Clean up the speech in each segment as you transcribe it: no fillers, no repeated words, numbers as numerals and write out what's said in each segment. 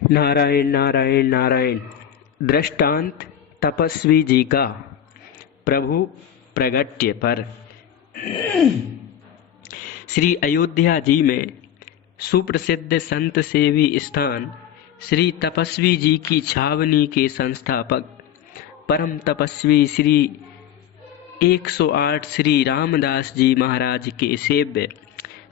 नारायण नारायण नारायण। दृष्टांत तपस्वी जी का प्रभु प्रगट्य पर। श्री अयोध्या जी में सुप्रसिद्ध संत सेवी स्थान श्री तपस्वी जी की छावनी के संस्थापक परम तपस्वी श्री 108 श्री रामदास जी महाराज के सेव्य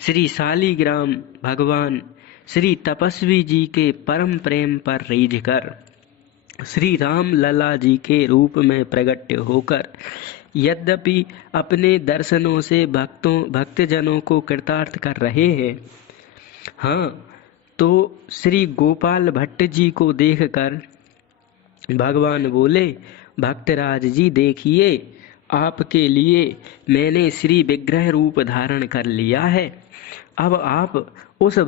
श्री शालिग्राम भगवान श्री तपस्वी जी के परम प्रेम पर रीझकर श्री राम लला जी के रूप में प्रकट होकर यद्यपि अपने दर्शनों से भक्तजनों को कृतार्थ कर रहे हैं, हाँ, तो श्री गोपाल भट्ट जी को देखकर भगवान बोले, भक्तराज जी देखिए, आपके लिए मैंने श्री विग्रह रूप धारण कर लिया है। अब आप उस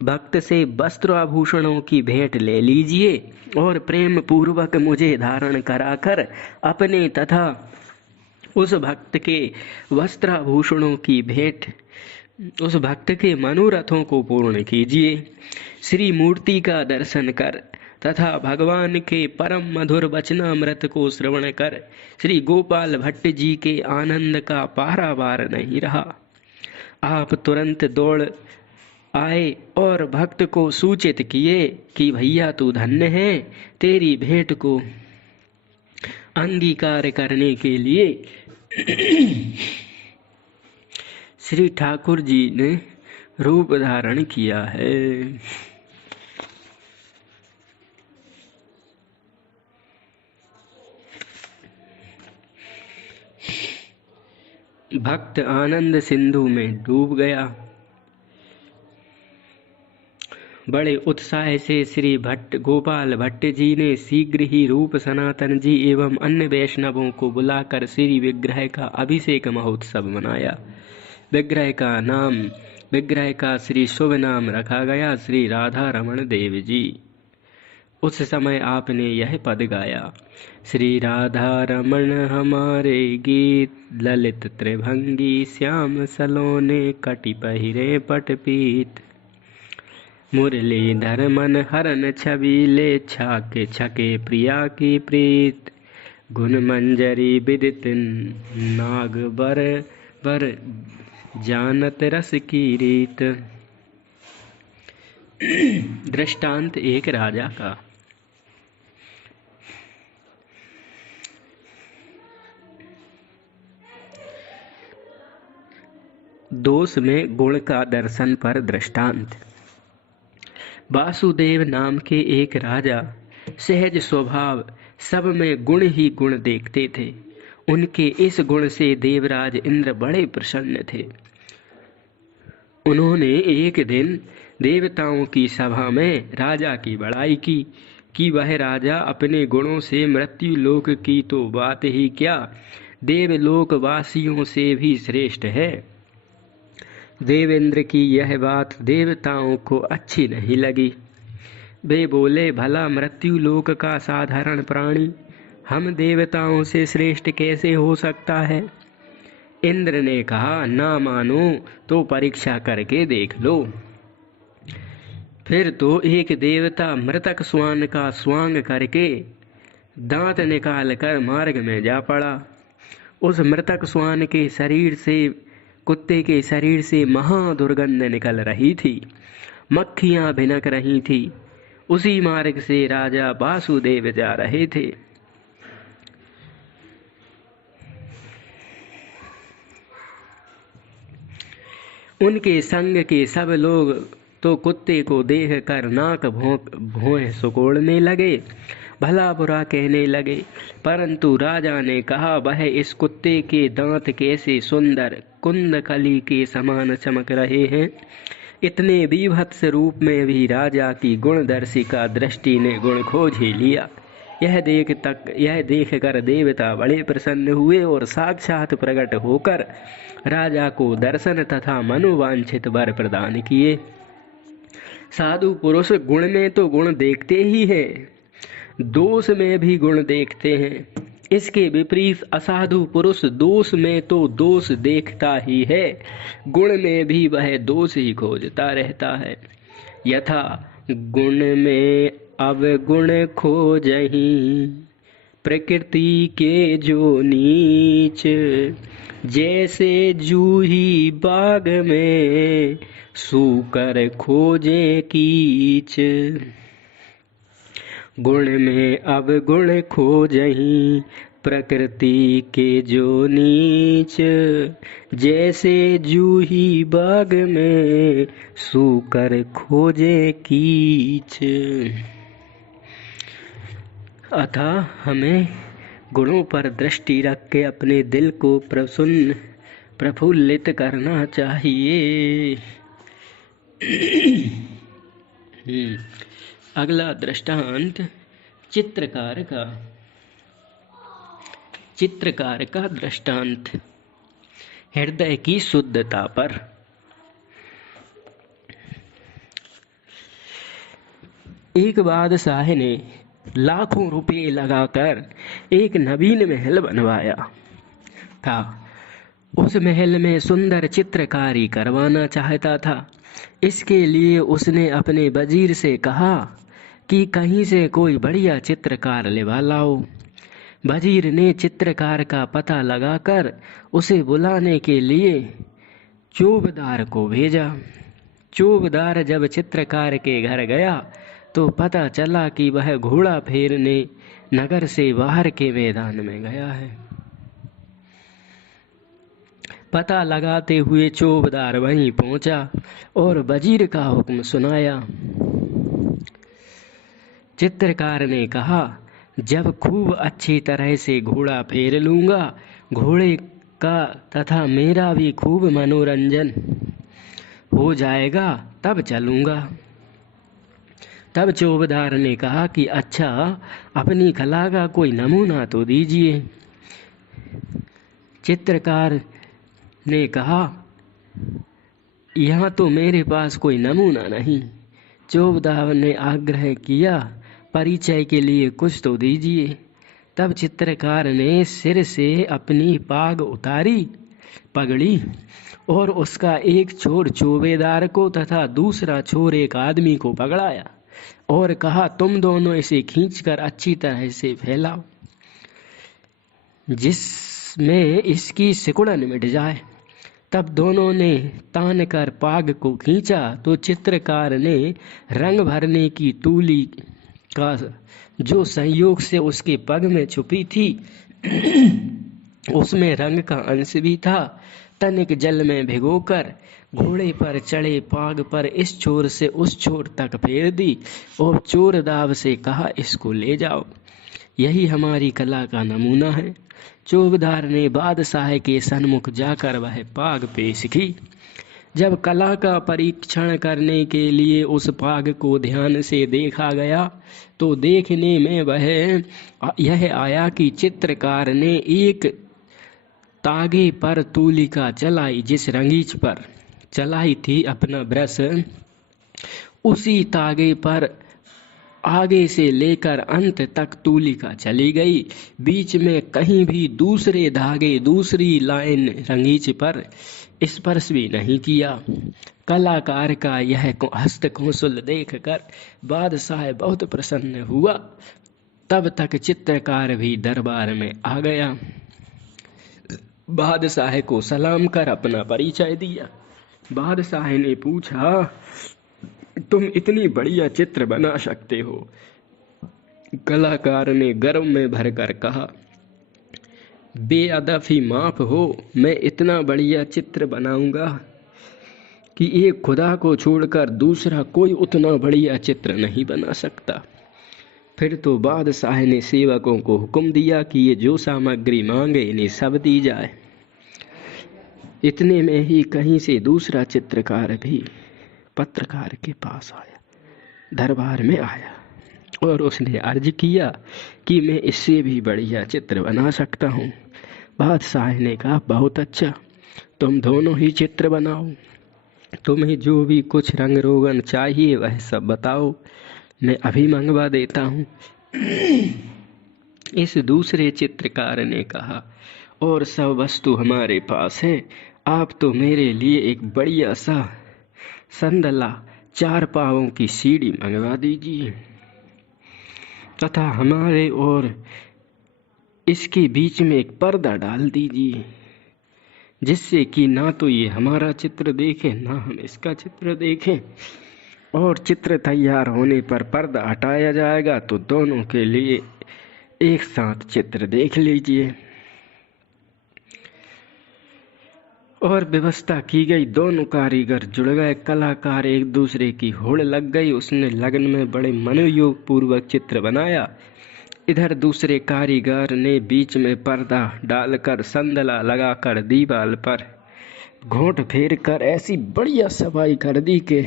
भक्त से वस्त्र आभूषणों की भेंट ले लीजिए और प्रेम पूर्वक मुझे धारण कराकर अपने तथा उस भक्त के वस्त्राभूषणों की भेंट उस भक्त के मनोरथों को पूर्ण कीजिए। श्री मूर्ति का दर्शन कर तथा भगवान के परम मधुर वचनामृत को श्रवण कर श्री गोपाल भट्ट जी के आनंद का पारावार नहीं रहा। आप तुरंत दौड़ आए और भक्त को सूचित किए कि भैया तू धन्य है, तेरी भेंट को अंगीकार करने के लिए श्री ठाकुर जी ने रूप धारण किया है। भक्त आनंद सिंधु में डूब गया। बड़े उत्साह से श्री गोपाल भट्ट जी ने शीघ्र ही रूप सनातन जी एवं अन्य वैष्णवों को बुलाकर श्री विग्रह का अभिषेक महोत्सव मनाया। विग्रह का श्री शुभ नाम रखा गया श्री राधा रमण देव जी। उस समय आपने यह पद गाया, श्री राधा रमण हमारे गीत, ललित त्रिभंगी श्याम सलोने, कटि पहिरे पट पीत, मुरलीधर मन हरन छबीले, छाके छके प्रिया की प्रीत, गुण मंजरी विदित नाग बर जानत रस की रीत। दृष्टांत एक राजा का। दोष में गुण का दर्शन पर दृष्टांत। वासुदेव नाम के एक राजा सहज स्वभाव सब में गुण ही गुण देखते थे। उनके इस गुण से देवराज इंद्र बड़े प्रसन्न थे। उन्होंने एक दिन देवताओं की सभा में राजा की बड़ाई की कि वह राजा अपने गुणों से मृत्यु लोक की तो बात ही क्या, देवलोक वासियों से भी श्रेष्ठ है। देवेंद्र की यह बात देवताओं को अच्छी नहीं लगी। वे बोले, भला मृत्यु लोक का साधारण प्राणी हम देवताओं से श्रेष्ठ कैसे हो सकता है। इंद्र ने कहा, ना मानो तो परीक्षा करके देख लो। फिर तो एक देवता मृतक श्वान का स्वांग करके दांत निकाल कर मार्ग में जा पड़ा। उस मृतक श्वान के शरीर से कुत्ते के शरीर से महादुर्गंध निकल रही थी, मक्खियां भिनक रही थी। उसी मार्ग से राजा वासुदेव जा रहे थे। उनके संग के सब लोग तो कुत्ते को देखकर नाक भौं सुकोड़ने लगे, भला बुरा कहने लगे, परंतु राजा ने कहा, वह इस कुत्ते के दांत कैसे सुंदर कुंदकली के समान चमक रहे हैं। इतने बीभत्स रूप में भी राजा की गुणदर्शिका दृष्टि ने गुण खोज ही लिया। यह देख कर देवता बड़े प्रसन्न हुए और साक्षात प्रकट होकर राजा को दर्शन तथा मनोवांछित वर प्रदान किए। साधु पुरुष गुण में तो गुण देखते ही हैं, दोष में भी गुण देखते हैं। इसके विपरीत असाधु पुरुष दोष में तो दोष देखता ही है, गुण में भी वह दोष ही खोजता रहता है। यथा गुण में अवगुण खोजहीं, प्रकृति के जो नीच। जैसे जूही बाग में, सूकर खोजे कीच। गुण में अवगुण खोजहीं, प्रकृति के जो नीच। जैसे जूही बाग में, सूकर खोजे कीच। अतः हमें गुणों पर दृष्टि रख के अपने दिल को प्रफुल्लित करना चाहिए। अगला दृष्टांत चित्रकार का दृष्टांत हृदय की शुद्धता पर। एक बादशाह ने लाखों रुपए लगाकर एक नवीन महल बनवाया था। उस महल में सुंदर चित्रकारी करवाना चाहता था। इसके लिए उसने अपने वजीर से कहा कि कहीं से कोई बढ़िया चित्रकार लिवा लाओ। वजीर ने चित्रकार का पता लगाकर उसे बुलाने के लिए चौबदार को भेजा। चौबदार जब चित्रकार के घर गया तो पता चला कि वह घोड़ा फेरने नगर से बाहर के मैदान में गया है। पता लगाते हुए चौबदार वहीं पहुंचा और वजीर का हुक्म सुनाया। चित्रकार ने कहा, जब खूब अच्छी तरह से घोड़ा फेर लूंगा, घोड़े का तथा मेरा भी खूब मनोरंजन हो जाएगा, तब चलूंगा। तब चौबदार ने कहा कि अच्छा, अपनी कला का कोई नमूना तो दीजिए। चित्रकार ने कहा, यहाँ तो मेरे पास कोई नमूना नहीं। चौबदार ने आग्रह किया, परिचय के लिए कुछ तो दीजिए। तब चित्रकार ने सिर से अपनी पाग उतारी, पगड़ी, और उसका एक छोर चौबेदार को तथा दूसरा छोर एक आदमी को पकड़ाया और कहा, तुम दोनों इसे खींचकर अच्छी तरह से फैलाओ, जिसमें इसकी सिकुड़न मिट जाए। तब दोनों ने तान कर पाग को खींचा तो चित्रकार ने रंग भरने की तूली का जो संयोग से उसके पग में छुपी थी उसमें रंग का अंश भी था, तनिक जल में भिगोकर घोड़े पर चढ़े पाग पर इस छोर से उस छोर तक फेर दी और चोर दाव से कहा, इसको ले जाओ, यही हमारी कला का नमूना है। चौबदार ने बादशाह के सन्मुख जाकर वह पाग पेश की। जब कला का परीक्षण करने के लिए उस पाग को ध्यान से देखा गया तो देखने में वह यह आया कि चित्रकार ने एक तागे पर तूलिका चलाई, जिस रंगीच पर चलाई थी अपना ब्रश, उसी तागे पर आगे से लेकर अंत तक तूलिका चली गई। बीच में कहीं भी दूसरे धागे, दूसरी लाइन रंगीच पर स्पर्श भी नहीं किया। कलाकार का यह हस्त कौशल देखकर बादशाह बहुत प्रसन्न हुआ। तब तक चित्रकार भी दरबार में आ गया। बादशाह को सलाम कर अपना परिचय दिया। बादशाह ने पूछा, तुम इतनी बढ़िया चित्र बना सकते हो? कलाकार ने गर्व में भरकर कहा, बेअदब ही माफ हो, मैं इतना बढ़िया चित्र बनाऊंगा कि एक खुदा को छोड़कर दूसरा कोई उतना बढ़िया चित्र नहीं बना सकता। फिर तो बादशाह ने सेवकों को हुक्म दिया कि ये जो सामग्री मांगे इन्हें सब दी जाए। इतने में ही कहीं से दूसरा चित्रकार भी पत्रकार के पास आया, दरबार में आया और उसने अर्ज किया कि मैं इससे भी बढ़िया चित्र बना सकता हूँ। बादशाह ने कहा, बहुत अच्छा, तुम दोनों ही चित्र बनाओ, तुम्हें जो भी कुछ रंग रोगन चाहिए वह सब बताओ, मैं अभी मंगवा देता हूँ। इस दूसरे चित्रकार ने कहा, और सब वस्तु हमारे पास है, आप तो मेरे लिए एक बढ़िया सा संदला 4 पाँवों की सीढ़ी मंगवा दीजिए तथा हमारे और इसके बीच में एक पर्दा डाल दीजिए, जिससे कि ना तो ये हमारा चित्र देखे ना हम इसका चित्र देखें। और चित्र तैयार होने पर पर्दा हटाया जाएगा तो दोनों के लिए एक साथ चित्र देख लीजिए। और व्यवस्था की गई, दोनों कारीगर जुड़ गए, कलाकार एक दूसरे की होड़ लग गई। उसने लगन में बड़े मनोयोग पूर्वक चित्र बनाया। इधर दूसरे कारीगर ने बीच में पर्दा डालकर संदला लगाकर दीवार पर घोंट फेर कर ऐसी बढ़िया सफाई कर दी कि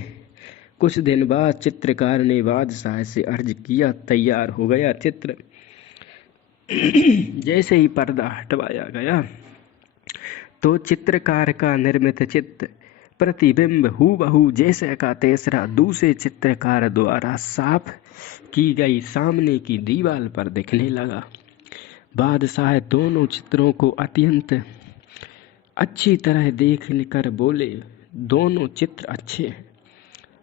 कुछ दिन बाद चित्रकार ने बादशाह से अर्ज किया, तैयार हो गया चित्र। जैसे ही पर्दा हटवाया गया तो चित्रकार का निर्मित चित्र प्रतिबिंब हूबहू जैसे का तैसरा दूसरे चित्रकार द्वारा साफ की गई सामने की दीवार पर दिखने लगा। बादशाह दोनों चित्रों को अत्यंत अच्छी तरह देख कर बोले, दोनों चित्र अच्छे हैं,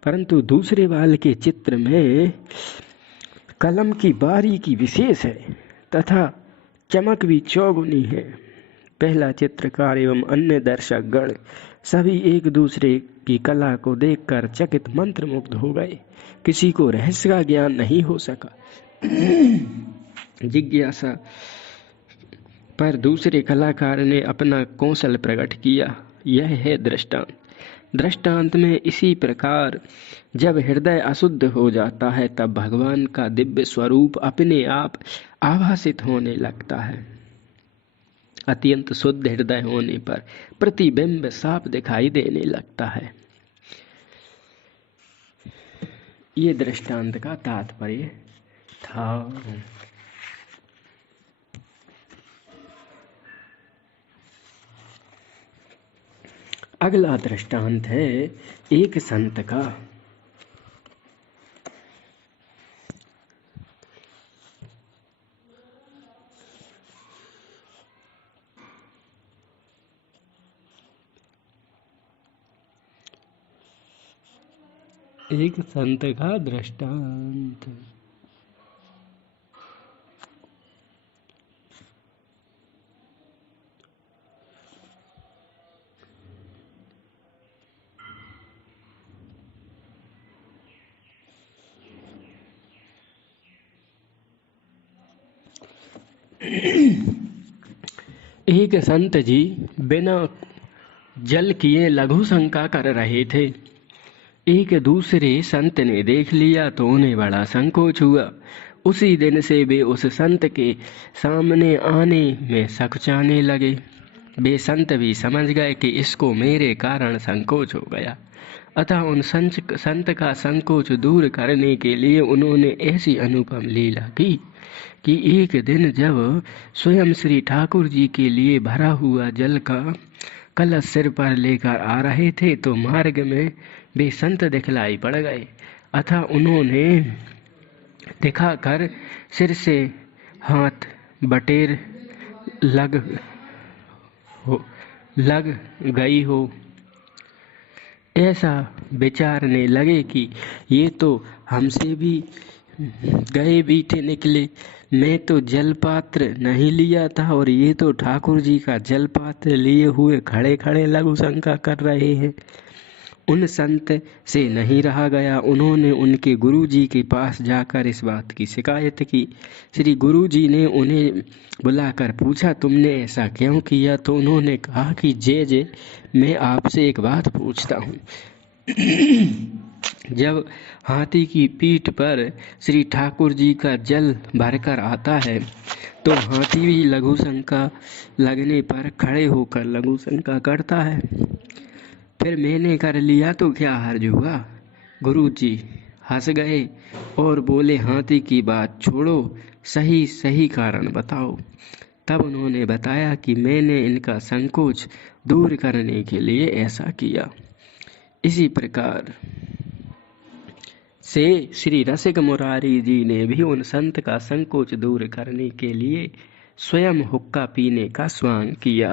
परंतु दूसरे वाले के चित्र में कलम की बारीकी विशेष है तथा चमक भी चौगुनी है। पहला चित्रकार एवं अन्य दर्शक गण सभी एक दूसरे की कला को देखकर चकित मंत्रमुग्ध हो गए। किसी को रहस्य का ज्ञान नहीं हो सका। जिज्ञासा पर दूसरे कलाकार ने अपना कौशल प्रकट किया। यह है दृष्टांत। दृष्टांत में इसी प्रकार जब हृदय अशुद्ध हो जाता है तब भगवान का दिव्य स्वरूप अपने आप आभासित होने लगता है। अत्यंत शुद्ध हृदय होने पर प्रतिबिंब साफ दिखाई देने लगता है। ये दृष्टांत का तात्पर्य था। अगला दृष्टांत है एक संत का। एक संत का दृष्टांत। एक संत जी बिना जल किए लघु शंका कर रहे थे। एक दूसरे संत ने देख लिया तो उन्हें बड़ा संकोच हुआ। उसी दिन से वे उस संत के सामने आने में सकुचाने लगे। वे संत भी समझ गए कि इसको मेरे कारण संकोच हो गया। अतः उन संत का संकोच दूर करने के लिए उन्होंने ऐसी अनुपम लीला की कि एक दिन जब स्वयं श्री ठाकुर जी के लिए भरा हुआ जल का कलश सिर पर लेकर आ रहे थे तो मार्ग में वे संत दिखलाई पड़ गए। अतः उन्होंने दिखाकर सिर से हाथ बटेर लग गई हो ऐसा विचारने लगे कि ये तो हमसे भी गए बीते निकले। मैं तो जलपात्र नहीं लिया था और ये तो ठाकुर जी का जलपात्र लिए हुए खड़े खड़े लघु शंका कर रहे हैं। उन संत से नहीं रहा गया। उन्होंने उनके गुरु जी के पास जाकर इस बात की शिकायत की। श्री गुरु जी ने उन्हें बुलाकर पूछा, तुमने ऐसा क्यों किया? तो उन्होंने कहा कि जय मैं आपसे एक बात पूछता हूँ। जब हाथी की पीठ पर श्री ठाकुर जी का जल भरकर आता है तो हाथी भी लघु शंका लगने पर खड़े होकर लघु शंका करता है। फिर मैंने कर लिया तो क्या हर्ज हुआ? गुरु जी हंस गए और बोले, हाथी की बात छोड़ो, सही कारण बताओ। तब उन्होंने बताया कि मैंने इनका संकोच दूर करने के लिए ऐसा किया। इसी प्रकार से श्री रसिक मुरारी जी ने भी उन संत का संकोच दूर करने के लिए स्वयं हुक्का पीने का स्वांग किया।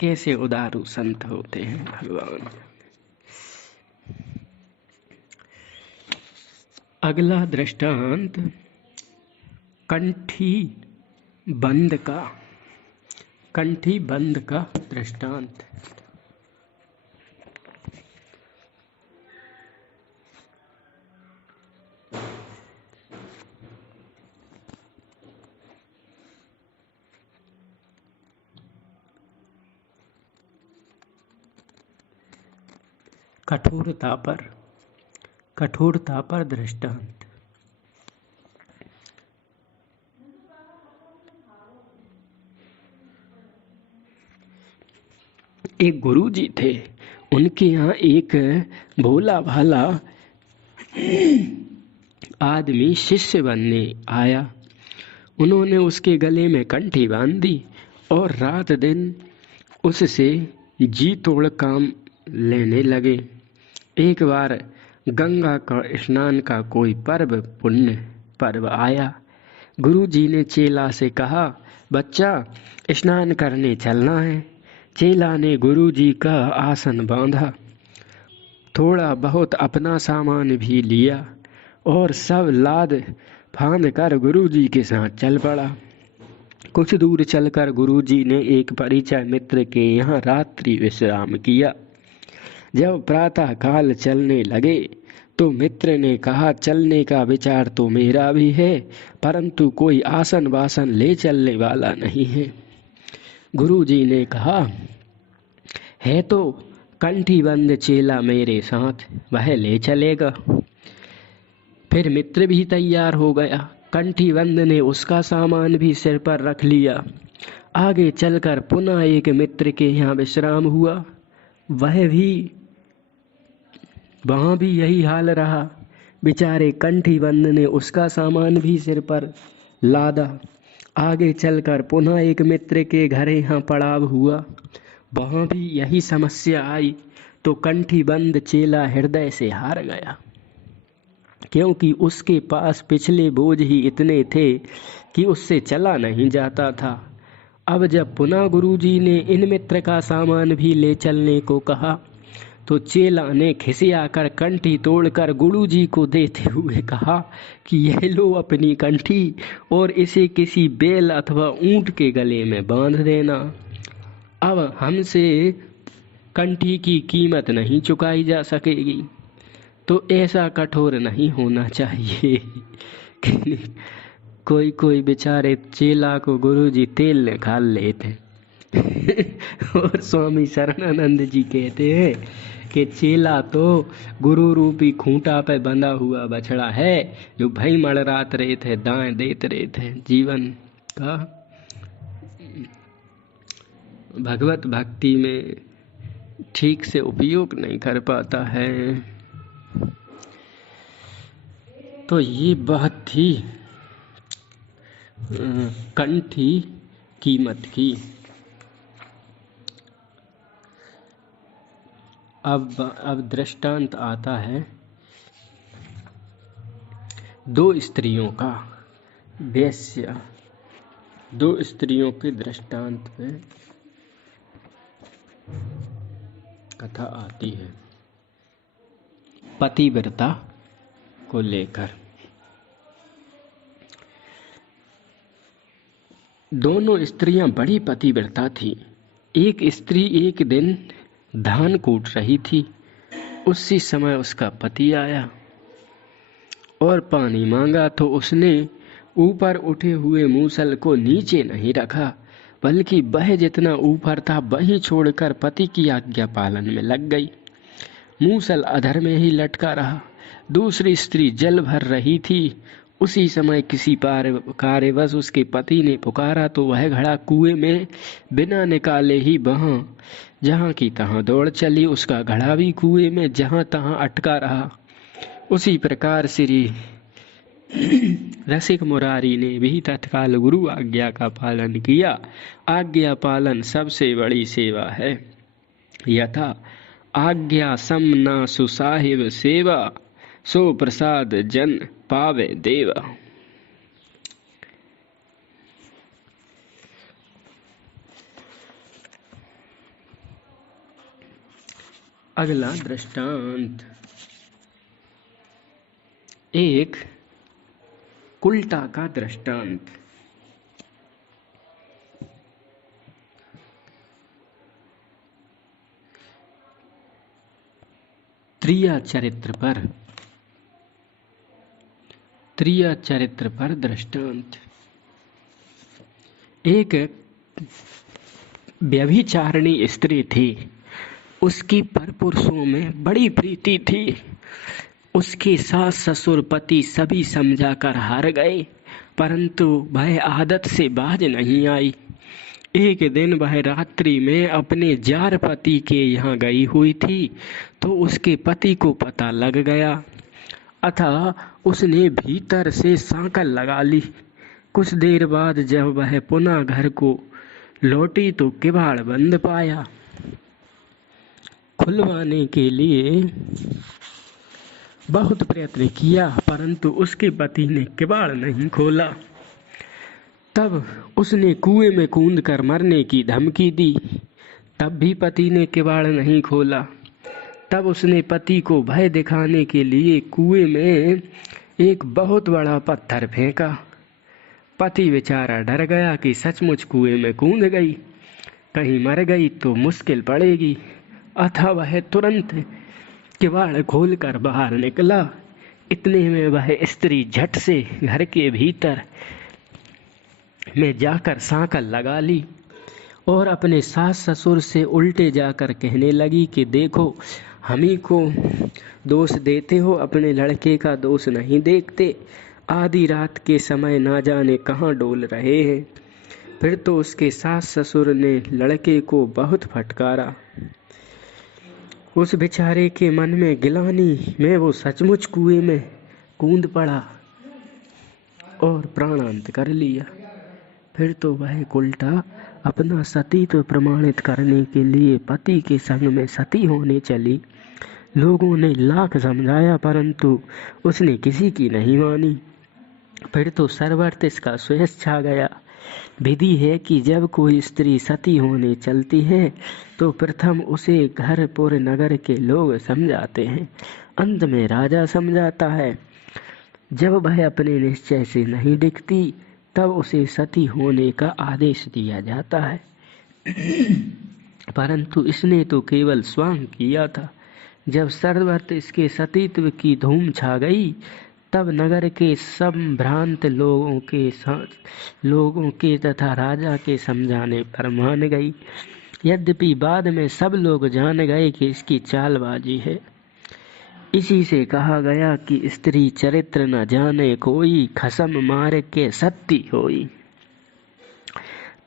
कैसे उदारू संत होते हैं भगवान। अगला दृष्टांत कंठी बंद का दृष्टांत। कठोरता पर दृष्टांत। एक गुरुजी थे, उनके यहाँ एक भोला भाला आदमी शिष्य बनने आया। उन्होंने उसके गले में कंठी बांध दी और रात दिन उससे जी तोड़ काम लेने लगे। एक बार गंगा का स्नान का कोई पुण्य पर्व आया। गुरुजी ने चेला से कहा, बच्चा स्नान करने चलना है। चेला ने गुरुजी का आसन बांधा, थोड़ा बहुत अपना सामान भी लिया और सब लाद फांद कर गुरुजी के साथ चल पड़ा। कुछ दूर चलकर गुरुजी ने एक परिचय मित्र के यहाँ रात्रि विश्राम किया। जब प्रातः काल चलने लगे तो मित्र ने कहा, चलने का विचार तो मेरा भी है, परंतु कोई आसन वासन ले चलने वाला नहीं है। गुरुजी ने कहा, है तो कंठी बंद चेला मेरे साथ, वह ले चलेगा। फिर मित्र भी तैयार हो गया। कंठी बंद ने उसका सामान भी सिर पर रख लिया। आगे चलकर पुनः एक मित्र के यहाँ विश्राम हुआ। वहाँ भी यही हाल रहा। बेचारे कंठी बंद ने उसका सामान भी सिर पर लादा। आगे चलकर पुनः एक मित्र के घर यहाँ पड़ाव हुआ। वहाँ भी यही समस्या आई तो कंठी बंद चेला हृदय से हार गया, क्योंकि उसके पास पिछले बोझ ही इतने थे कि उससे चला नहीं जाता था। अब जब पुनः गुरुजी ने इन मित्र का सामान भी ले चलने को कहा तो चेला ने खिसियाकर कंठी तोड़कर गुरुजी को देते हुए कहा कि यह लो अपनी कंठी और इसे किसी बैल अथवा ऊंट के गले में बांध देना। अब हमसे कंठी की कीमत नहीं चुकाई जा सकेगी। तो ऐसा कठोर नहीं होना चाहिए। कोई बेचारे चेला को गुरुजी तेल निकाल लेते। और स्वामी शरणानंद जी कहते हैं कि चेला तो गुरु रूपी खूंटा पे बंधा हुआ बछड़ा है, जो भई मड़रात रहे थे, दाएं देते रहे थे। जीवन का भगवत भक्ति में ठीक से उपयोग नहीं कर पाता है। तो ये बात थी कंठी कीमत की। अब दृष्टांत आता है दो स्त्रियों का। वेश्या, दो स्त्रियों के दृष्टांत पे कथा आती है पतिव्रता को लेकर। दोनों स्त्रियां बड़ी पतिव्रता थी। एक स्त्री एक दिन धान कूट रही थी। उसी समय उसका पति आया और पानी मांगा तो उसने ऊपर उठे हुए मूसल को नीचे नहीं रखा, बल्कि वह जितना ऊपर था वहीं छोड़कर पति की आज्ञा पालन में लग गई। मूसल अधर में ही लटका रहा। दूसरी स्त्री जल भर रही थी। उसी समय किसी कार्यवश उसके पति ने पुकारा तो वह घड़ा कुएं में बिना निकाले ही वहां जहां की तहां दौड़ चली। उसका घड़ा भी कुएं में जहां तहां अटका रहा। उसी प्रकार श्री रसिक मुरारी ने भी तत्काल गुरु आज्ञा का पालन किया। आज्ञा पालन सबसे बड़ी सेवा है। यथा आज्ञा समना सुसाहिब सेवा, सो प्रसाद जन पावे देवा। अगला दृष्टांत एक कुलटा का दृष्टांत। त्रिया चरित्र पर दृष्टांत। एक व्यभिचारिणी स्त्री थी, उसकी परपुरुषों में बड़ी प्रीति थी। उसके सास ससुर पति सभी समझाकर हार गए, परंतु वह आदत से बाज नहीं आई। एक दिन वह रात्रि में अपने जार पति के यहाँ गई हुई थी, तो उसके पति को पता लग गया, अतः उसने भीतर से सांकल लगा ली। कुछ देर बाद जब वह पुनः घर को लौटी तो किवाड़ बंद पाया। खुलवाने के लिए बहुत प्रयत्न किया, परंतु उसके पति ने किवाड़ नहीं खोला। तब उसने कुएं में कूदकर मरने की धमकी दी, तब भी पति ने किवाड़ नहीं खोला। तब उसने पति को भय दिखाने के लिए कुएं में एक बहुत बड़ा पत्थर फेंका। पति बेचारा डर गया कि सचमुच कुएं में कूद गई, कहीं मर गई तो मुश्किल पड़ेगी, अतः वह तुरंत किवाड़ खोलकर बाहर निकला। इतने में वह स्त्री झट से घर के भीतर में जाकर सांकल लगा ली और अपने सास ससुर से उल्टे जाकर कहने लगी कि देखो, हमी को दोष देते हो, अपने लड़के का दोष नहीं देखते। आधी रात के समय ना जाने कहाँ डोल रहे हैं। फिर तो उसके सास ससुर ने लड़के को बहुत फटकारा। उस बेचारे के मन में गिलानी में वो सचमुच कुएं में कूद पड़ा और प्राणांत कर लिया। फिर तो वह उल्टा अपना सतीत्व प्रमाणित करने के लिए पति के संग में सती होने चली। लोगों ने लाख समझाया, परंतु उसने किसी की नहीं मानी। फिर तो सर्वत्र इसका स्वेष छा गया। विधि है कि जब कोई स्त्री सती होने चलती है तो प्रथम उसे घरपुर नगर के लोग समझाते हैं, अंत में राजा समझाता है। जब वह अपने निश्चय से नहीं दिखती तब उसे सती होने का आदेश दिया जाता है। परंतु इसने तो केवल स्वांग किया था। जब सर्वत्र इसके सतीत्व की धूम छा गई तब नगर के संभ्रांत लोगों के तथा राजा के समझाने पर मान गई। यद्यपि बाद में सब लोग जान गए कि इसकी चालबाजी है। इसी से कहा गया कि स्त्री चरित्र न जाने कोई, खसम मार के सत्ती होई।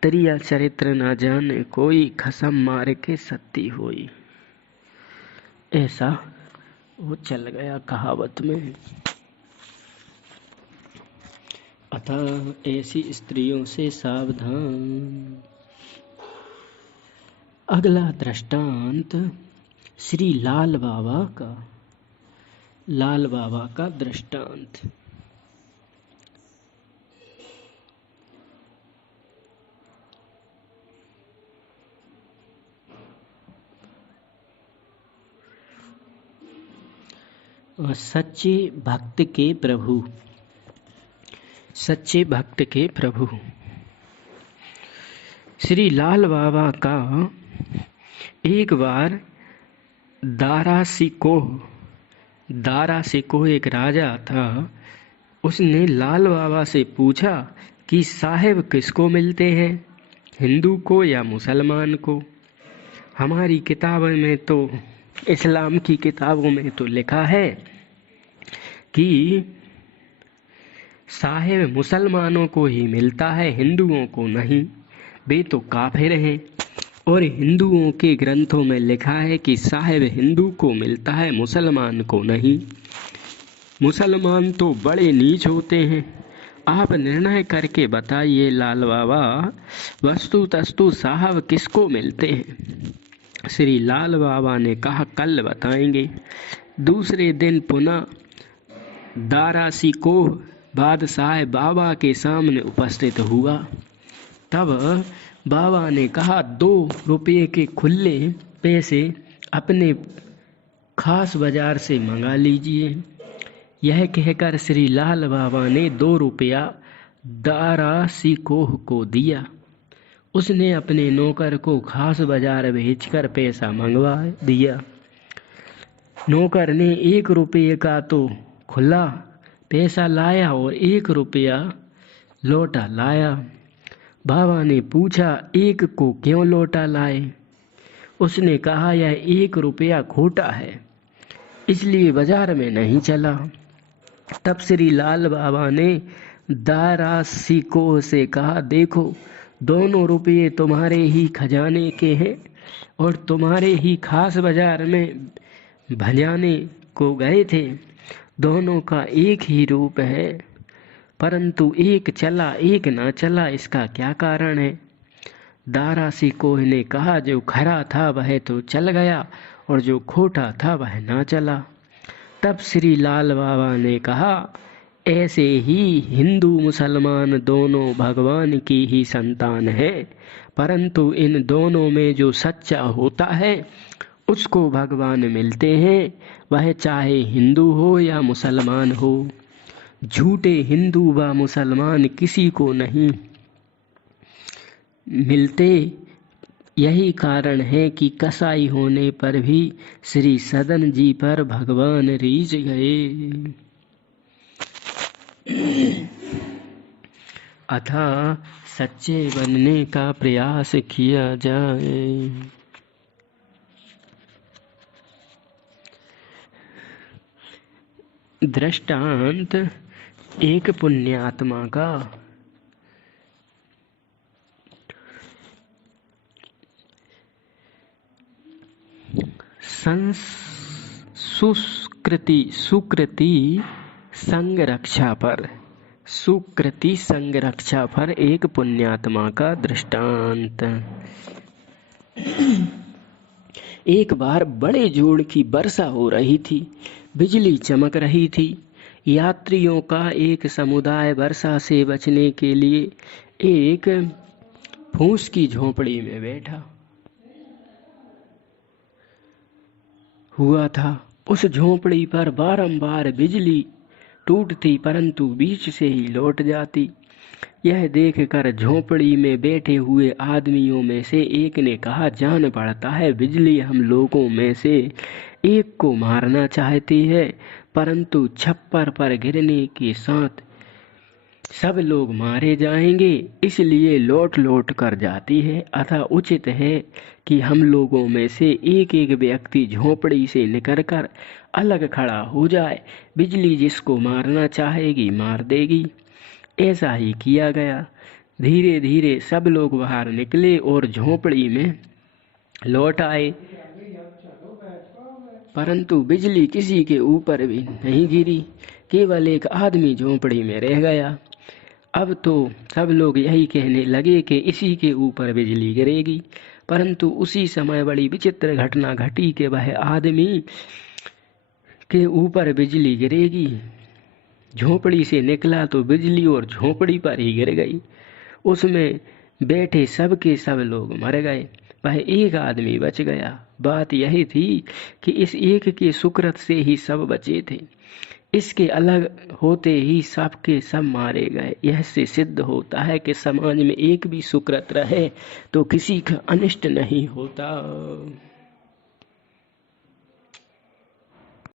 त्रिया चरित्र न जाने कोई, खसम मार के सत्ती होई। ऐसा वो चल गया कहावत में। अतः ऐसी स्त्रियों से सावधान। अगला दृष्टांत श्री लाल बाबा का दृष्टांत। सच्चे भक्त के प्रभु श्री लाल बाबा का एक बार दारासिकोह एक राजा था। उसने लाल बाबा से पूछा कि साहेब किसको मिलते हैं, हिंदू को या मुसलमान को? हमारी किताबों में तो, इस्लाम की किताबों में तो लिखा है कि साहेब मुसलमानों को ही मिलता है, हिंदुओं को नहीं, वे तो काफिर हैं। और हिंदुओं के ग्रंथों में लिखा है कि साहेब हिंदू को मिलता है, मुसलमान को नहीं। मुसलमान तो बड़े नीच होते हैं। आप निर्णय करके बताइए लाल बाबा, वस्तु तस्तु साहब किसको मिलते हैं? श्री लाल बाबा ने कहा, कल बताएंगे। दूसरे दिन पुनः दारासिकोह बादशाह बाबा के सामने उपस्थित हुआ। तब बाबा ने कहा, 2 रुपये के खुले पैसे अपने खास बाजार से मंगा लीजिए। यह कहकर श्री लाल बाबा ने 2 रुपया दारा सिकोह को दिया। उसने अपने नौकर को खास बाजार भेजकर पैसा मंगवा दिया। नौकर ने 1 रुपये का तो खुला पैसा लाया और 1 रुपया लौटा लाया। बाबा ने पूछा, 1 को क्यों लौटा लाए? उसने कहा, यह 1 रुपया खोटा है, इसलिए बाजार में नहीं चला। तब श्री लाल बाबा ने दारा सिकोह से कहा, देखो, दोनों रुपये तुम्हारे ही खजाने के हैं और तुम्हारे ही खास बाजार में भजाने को गए थे। दोनों का एक ही रूप है, परंतु एक चला एक ना चला, इसका क्या कारण है? दारा सिकोह ने कहा, जो खरा था वह तो चल गया और जो खोटा था वह ना चला। तब श्री लाल बाबा ने कहा, ऐसे ही हिंदू मुसलमान दोनों भगवान की ही संतान है, परंतु इन दोनों में जो सच्चा होता है उसको भगवान मिलते हैं, वह चाहे हिंदू हो या मुसलमान हो। झूठे हिंदू व मुसलमान किसी को नहीं मिलते। यही कारण है कि कसाई होने पर भी श्री सदन जी पर भगवान रीझ गए। अतः सच्चे बनने का प्रयास किया जाए। दृष्टांत एक पुण्यात्मा का। सुकृति संरक्षा पर एक पुण्यात्मा का दृष्टांत। एक बार बड़े जोर की वर्षा हो रही थी, बिजली चमक रही थी। यात्रियों का एक समुदाय वर्षा से बचने के लिए एक फूस की झोपड़ी में बैठा हुआ था। उस झोपड़ी पर बारंबार बिजली टूटती, परंतु बीच से ही लौट जाती। यह देखकर झोपड़ी में बैठे हुए आदमियों में से एक ने कहा, जान पड़ता है बिजली हम लोगों में से एक को मारना चाहती है, परंतु छप्पर पर गिरने के साथ सब लोग मारे जाएंगे, इसलिए लौट लौट कर जाती है। अतः उचित है कि हम लोगों में से एक एक व्यक्ति झोपड़ी से निकलकर अलग खड़ा हो जाए। बिजली जिसको मारना चाहेगी मार देगी। ऐसा ही किया गया। धीरे धीरे सब लोग बाहर निकले और झोपड़ी में लौट आए, परंतु बिजली किसी के ऊपर भी नहीं गिरी। केवल एक आदमी झोपड़ी में रह गया। अब तो सब लोग यही कहने लगे कि इसी के ऊपर बिजली गिरेगी, परंतु उसी समय बड़ी विचित्र घटना घटी कि वह आदमी के ऊपर बिजली गिरेगी। झोपड़ी से निकला तो बिजली और झोपड़ी पर ही गिर गई। उसमें बैठे सब के सब लोग मर गए, वह एक आदमी बच गया। बात यही थी कि इस एक के सुकृत से ही सब बचे थे। इसके अलग होते ही सब के सब मारे गए। यह से सिद्ध होता है कि समाज में एक भी सुकृत रहे तो किसी का अनिष्ट नहीं होता।